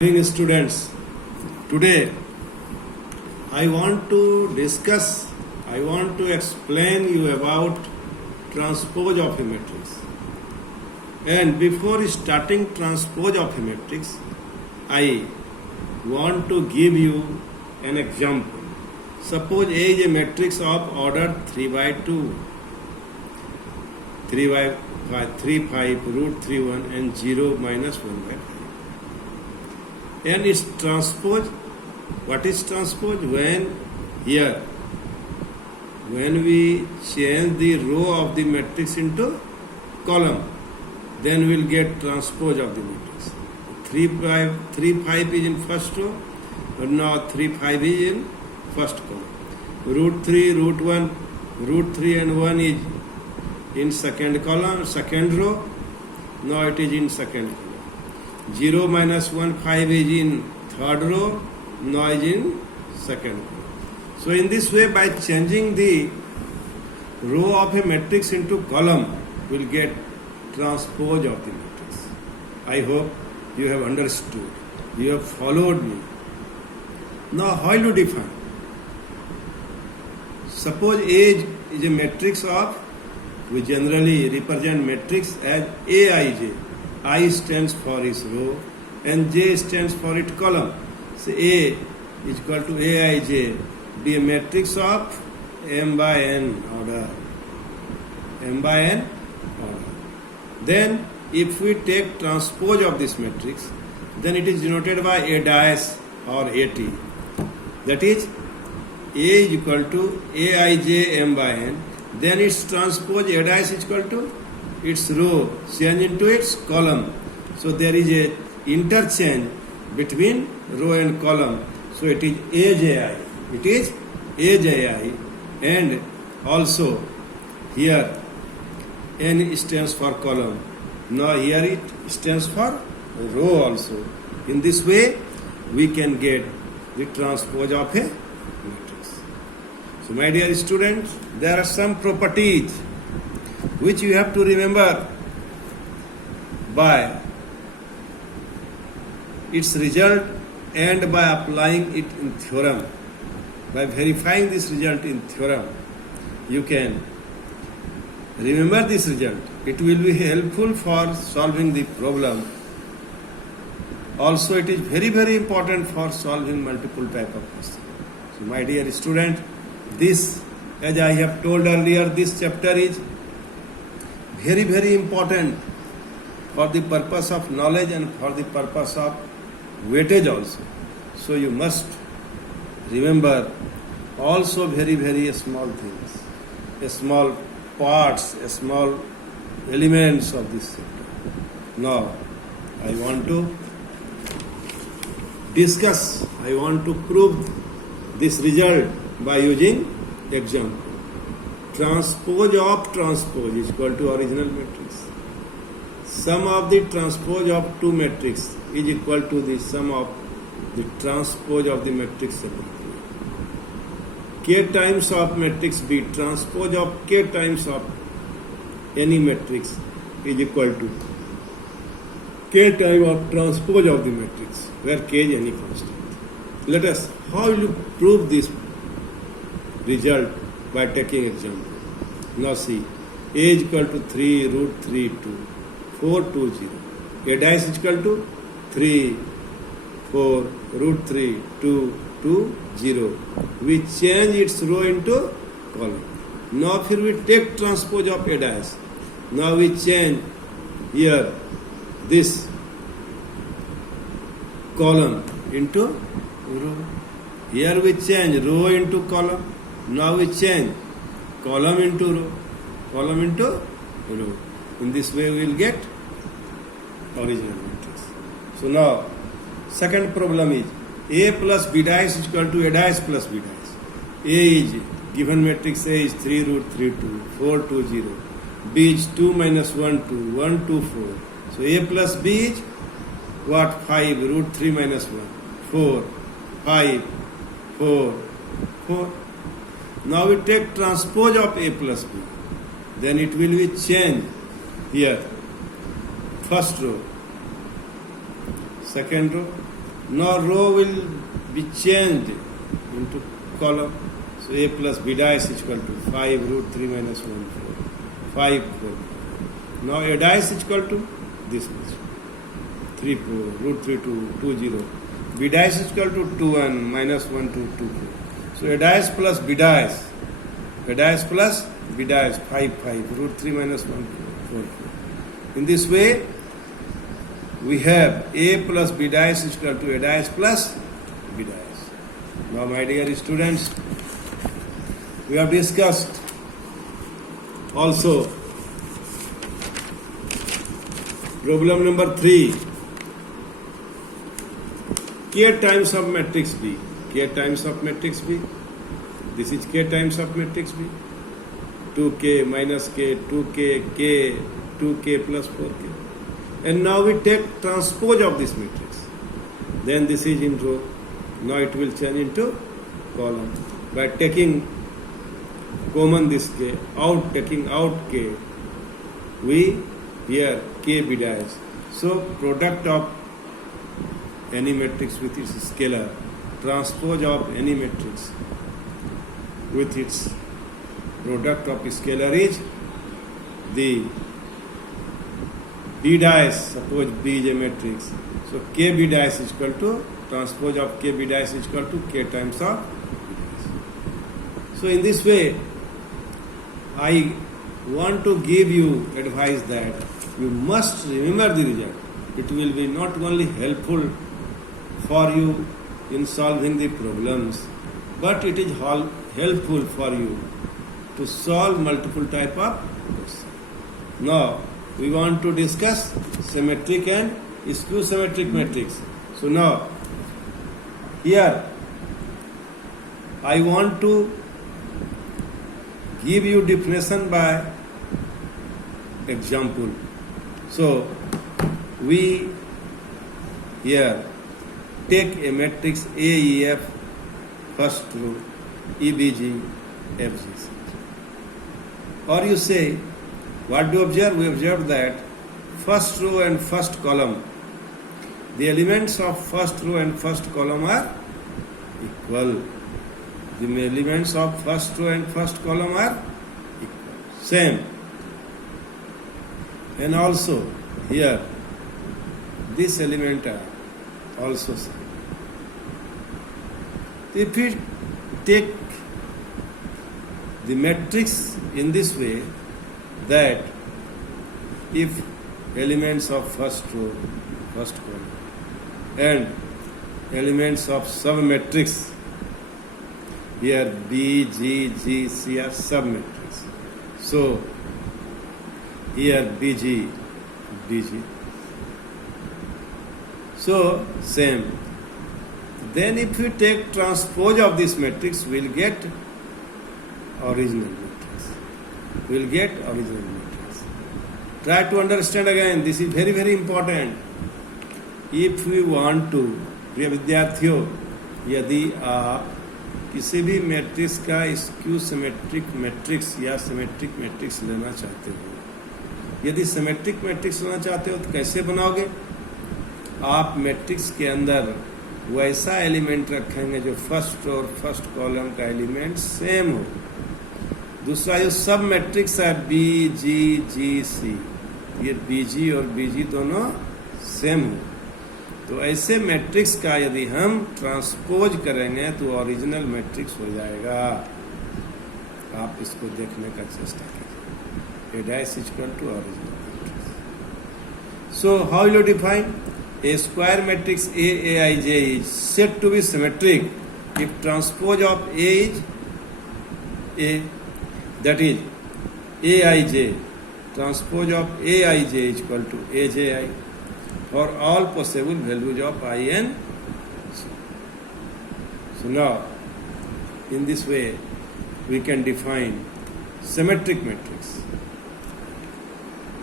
Evening students, today I want to explain you about transpose of a matrix. And before starting transpose of a matrix, I want to give you an example. Suppose A is a matrix of order 3 by 2, 3 by 5, 3, 5, root 3, 1 and 0 minus 1 by 5. And its transpose, what is transpose? When we change the row of the matrix into column, then we will get transpose of the matrix. 3, 5 is in first row, but now 3, 5 is in first column. Root 3, root 1, root 3 and 1 is in second column, second row, now it is in second column. 0 minus 1, 5 is in third row, now is in second row. So in this way, by changing the row of a matrix into column, we will get transpose of the matrix. I hope you have understood. You have followed me. Now how will you define? Suppose A is a matrix of, we generally represent matrix as Aij. I stands for its row and J stands for its column. So A is equal to Aij, be a matrix of M by N order. M by N order. Then if we take transpose of this matrix, then it is denoted by A dash or AT. That is A is equal to Aij M by N. Then its transpose A dash is equal to its row change into its column. So there is a interchange between row and column. So it is Aji. It is Aji. And also here N stands for column. Now here it stands for row also. In this way we can get the transpose of a matrix. So my dear students, there are some properties which you have to remember by its result and by applying it in theorem. By verifying this result in theorem, you can remember this result. It will be helpful for solving the problem. Also, it is very, very important for solving multiple type of questions. So my dear student, this, as I have told earlier, this chapter is very, very important for the purpose of knowledge and for the purpose of weightage also. So you must remember also very, very small things, small parts, small elements of this chapter. Now, I want to prove this result by using example. Transpose of transpose is equal to original matrix. Sum of the transpose of two matrices is equal to the sum of the transpose of the matrix separately. K times of matrix B, transpose of K times of any matrix is equal to K times of transpose of the matrix, where K is any constant. Let us, how will you prove this result? By taking example. Now see, A is equal to 3 root 3 2 4 2 0. A dash is equal to 3 4 root 3 2 2 0. We change its row into column. Now here we take transpose of A dash. Now we change here this column into row. Here we change row into column. Now we change column into row, column into row. In this way we will get original matrix. So now, second problem is A plus B dash is equal to A dash plus B dash. A is, given matrix A is 3 root 3 2, 4 2 0. B is 2 minus 1 2, 1 2 4. So A plus B is what? 5 root 3 minus 1, 4, 5, 4, 4. Now we take transpose of A plus B. Then it will be changed here. First row, second row, Now row will be changed into column. So a plus b dash is equal to 5 root 3 minus 1 4. 5 4. Now a dash is equal to this much. 3 4 root 3 2 2 0. B dash is equal to 2 1 minus 1 2 2 4. So a dash plus b dash. A dash plus b dash 5 5 root 3 minus 1 4 4. In this way, we have a plus b dash is equal to a dash plus b dash. Now, my dear students, we have discussed also problem number 3. K times of matrix B. K times of matrix B. This is K times of matrix B. 2K minus K, 2K, K, 2K plus 4K. And now we take transpose of this matrix. Then this is in row. Now it will change into column. By taking common this K, taking out K, we here K b dash. So product of any matrix with its scalar, transpose of any matrix with its product of scalar is the b dash. Suppose B is a matrix, so K b dash is equal to transpose of K b dash is equal to K times of b dash. So in this way, I want to give you advice that you must remember the result. It will be not only helpful for you in solving the problems, but it is helpful for you to solve multiple type of questions. Now, we want to discuss symmetric and skew symmetric matrix. So now, here I want to give you definition by example. So we here take a matrix AEF, first row, EBG, FGC. Or you say, what do you observe? We observe that first row and first column, the elements of first row and first column are equal. The elements of first row and first column are equal. Same. And also here, this element are also same. If we take the matrix in this way, that if elements of first row, first column, and elements of submatrix, here B, G, G, C are submatrix. So here BG, BG. So same. Then if we take transpose of this matrix, we'll get original matrix. We'll get original matrix. Try to understand again. This is very, very important. If we want to, प्रिय विद्यार्थियों, यदि आप किसी भी matrix का skew symmetric matrix या symmetric matrix लेना चाहते हो, यदि सिमेट्रिक मैट्रिक्स लेना चाहते हो तो कैसे बनाओगे? आप मैट्रिक्स के अंदर वैसा एलिमेंट रखेंगे जो फर्स्ट और फर्स्ट कॉलम का एलिमेंट सेम हो. दूसरा जो सब मैट्रिक्स है बी जी जी सी, ये बी जी और बी जी दोनों सेम हो. तो ऐसे मैट्रिक्स का यदि हम ट्रांसपोज करेंगे तो ओरिजिनल मैट्रिक्स हो जाएगा. आप इसको देखने का चेष्टा कीजिए. A dash equal to original matrix. So how will you define? A square matrix Aij is said to be symmetric if transpose of A is A, that is Aij, transpose of Aij is equal to Aji for all possible values of I and C. So now, in this way, we can define symmetric matrix.